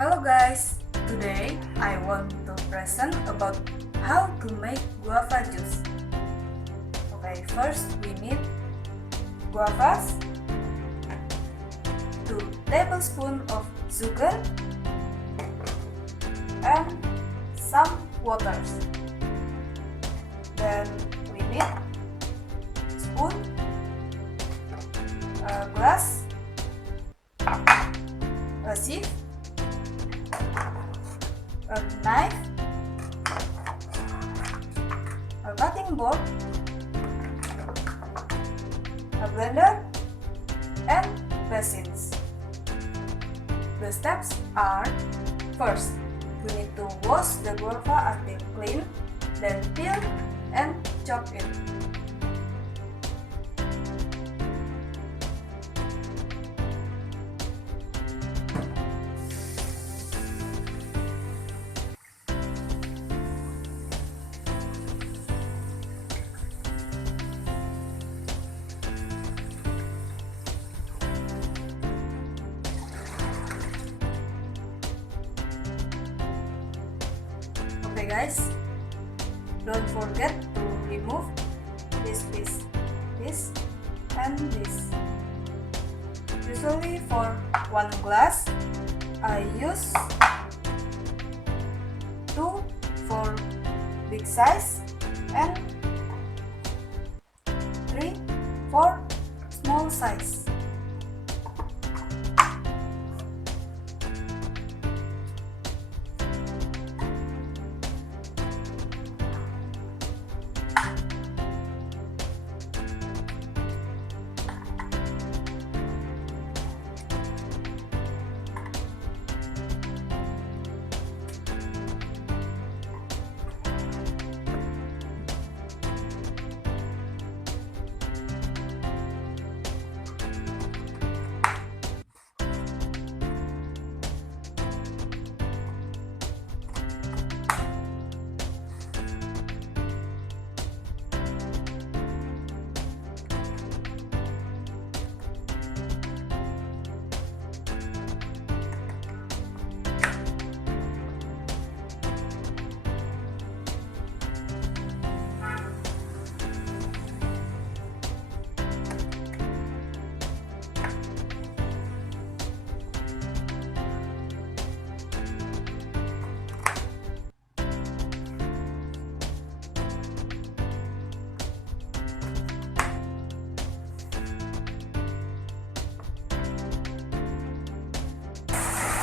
Hello guys, today I want to present about how to make guava juice. Okay, first we need guavas, 2 tablespoons of sugar, and some waters. Then we need spoon, a glass, a sieve, a knife, a cutting board, a blender, and basins. The steps are: first, we need to wash the guava until clean, then peel and chop it. Okay guys, don't forget to remove this piece, this and this. Usually for 1 glass, I use 2 for big size and 3 for small size.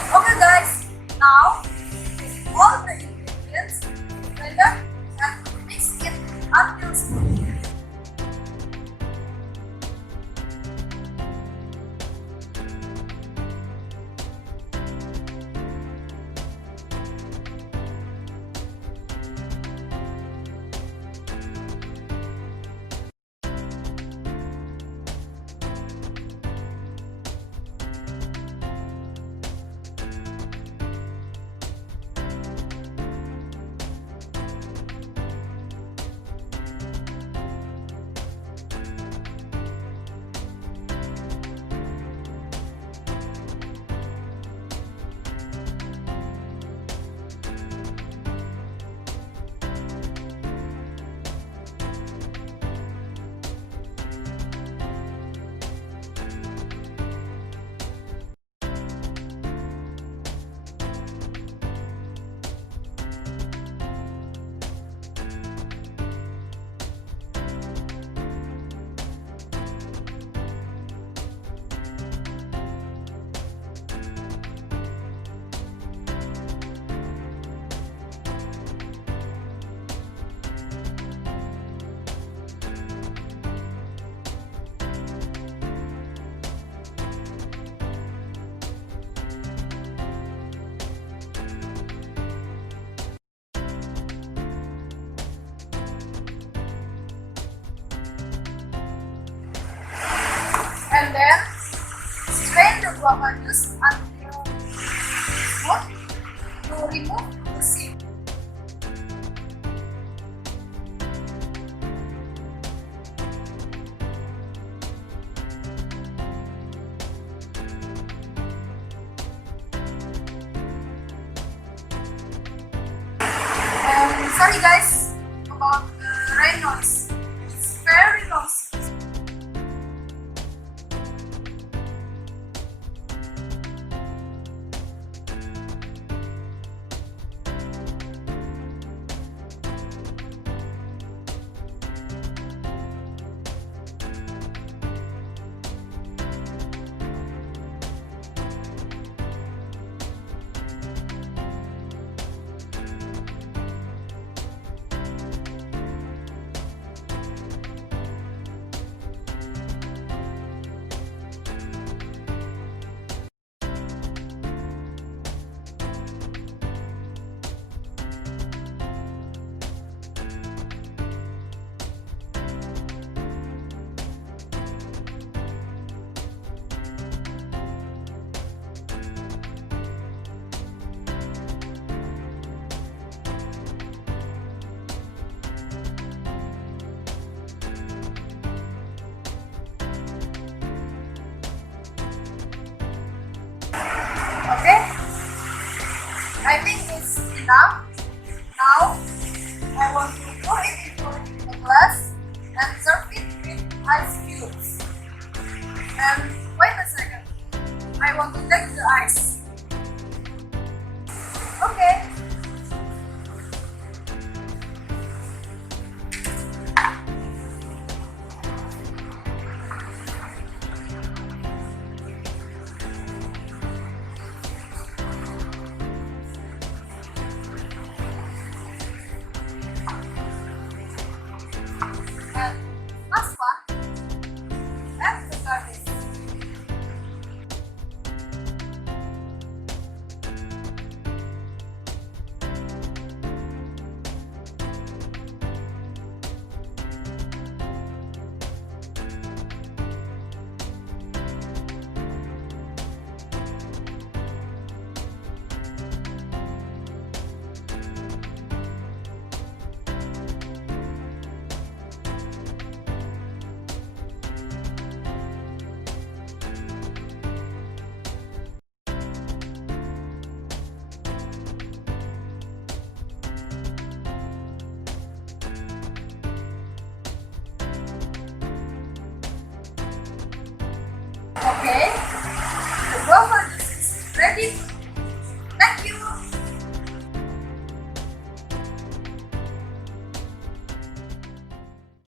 Okay guys, now with all the ingredients, blender and mix it until smooth. And then strain the guava juice until smooth to remove the seed. Sorry guys about the rain noise. It's very noisy. Okay, I think it's enough. Now I want to pour it into a glass and serve it with ice cubes. And wait a second, I want to take the ice. Okay. And last one, add the garnish. Okay, the guava juice is ready to